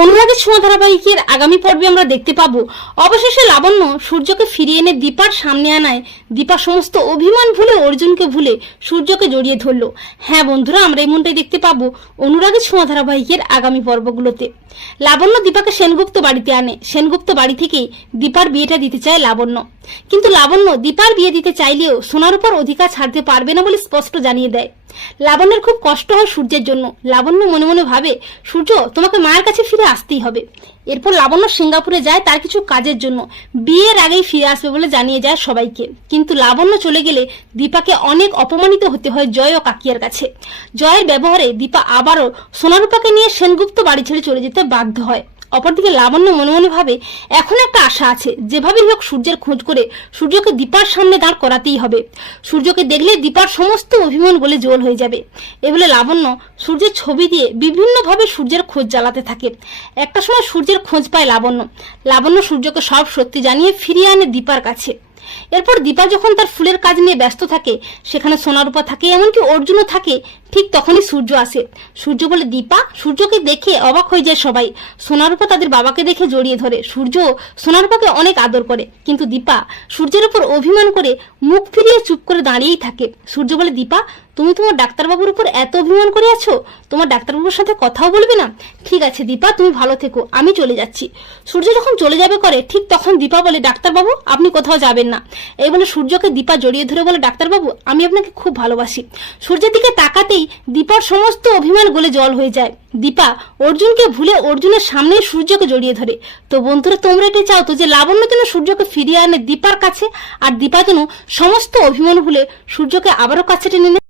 অনুরাগের ছোঁয়া ধারাবাহিকের আগামী পর্বে আমরা দেখতে পাবো। অবশেষে লাবণ্য সূর্যকে ফিরিয়ে এনে দীপার সামনে আনায়। দীপা সমস্ত অভিমান ভুলে অর্জুনকে ভুলে সূর্যকে জড়িয়ে ধরলো। হ্যাঁ বন্ধুরা, আমরা এমনটাই দেখতে পাবো অনুরাগের ছোঁয়া ধারাবাহিকের আগামী পর্বগুলোতে। লাবণ্য দীপাকে সেনগুপ্ত বাড়িতে আনে। সেনগুপ্ত বাড়ি থেকেই দীপার বিয়েটা দিতে চায় লাবণ্য। কিন্তু লাবণ্য দীপার বিয়ে দিতে চাইলেও সোনার উপর অধিকার ছাড়তে পারবে না বলে স্পষ্ট জানিয়ে দেয়। লাবণ্যের খুব কষ্ট হয় সূর্যের জন্য। লাবণ্য মনে মনে ভাবে, সূর্য, তোমাকে মায়ের কাছে ফিরে আসতেই হবে। এরপর লাবণ্য সিঙ্গাপুরে যায় তার কিছু কাজের জন্য। বিয়ের আগেই ফিরে আসবে বলে জানিয়ে যায় সবাইকে। কিন্তু লাবণ্য চলে গেলে দীপাকে অনেক অপমানিত হতে হয় জয় ও কাকিয়ার কাছে। জয়ের ব্যবহারে দীপা আবারও সোনারূপাকে নিয়ে সেনগুপ্ত বাড়ি ছেড়ে চলে যেতে বাধ্য হয়। অপরদিকে লাবণ্য মনে মনে ভাবে, এখন একটা আশা আছে। যেভাবেই হোক সূর্যের খোঁজ করে সূর্যকে দীপার সামনে দাঁড় করাতেই হবে। সূর্যকে দেখলে দীপার সমস্ত অভিমান বলে জোল হয়ে যাবে। এ বলে লাবণ্য সূর্যের ছবি দিয়ে বিভিন্নভাবে সূর্যের খোঁজ জ্বালাতে থাকে। একটা সময় সূর্যের খোঁজ পায় লাবণ্য। লাবণ্য সূর্যকে সব সত্যি জানিয়ে ফিরিয়ে আনে দীপার কাছে। এরপর দীপা যখন তার ফুলের কাজ নিয়ে ব্যস্ত থাকে, সেখানে সোনারূপা থাকে, এমনকি অর্জুনও থাকে, ঠিক তখনই সূর্য আসে। সূর্য বলে, দীপা, সূর্যকে দেখে অবাক হয়ে যায় সবাই। সোনারূপা তাদের বাবাকে দেখে জড়িয়ে ধরে। সূর্য সোনারূপাকে অনেক আদর করে। কিন্তু দীপা সূর্যের উপর অভিমান করে মুখ ফিরিয়ে চুপ করে দাঁড়িয়েই থাকে। সূর্য বলে, দীপা, তুমি তোমার ডাক্তারবাবুর উপর এত অভিমান করে আছো? তোমার ডাক্তারবাবুর সাথে কথাও বলবে না? ঠিক আছে দীপা, তুমি ভালো থেকো, আমি চলে যাচ্ছি। সূর্য যখন চলে যাবে করে, ঠিক তখন দীপা বলে, ডাক্তারবাবু, আপনি কোথাও যাবেন না। এই বলে সূর্যকে দীপা জড়িয়ে ধরে বলে, ডাক্তারবাবু, আমি আপনাকে খুব ভালোবাসি। সূর্যের দিকে তাকাতেই দীপার সমস্ত অভিমান গলে জল হয়ে যায়। দীপা অর্জুনকে ভুলে অর্জুনের সামনে সূর্যকে জড়িয়ে ধরে। তো বন্ধুরা, তোমরা এটাই চাও তো যে লাবণ্য যেন সূর্যকে ফিরিয়ে আনে দীপার কাছে, আর দীপা যেন সমস্ত অভিমান ভুলে সূর্যকে আবারও কাছে টেনে নেয়?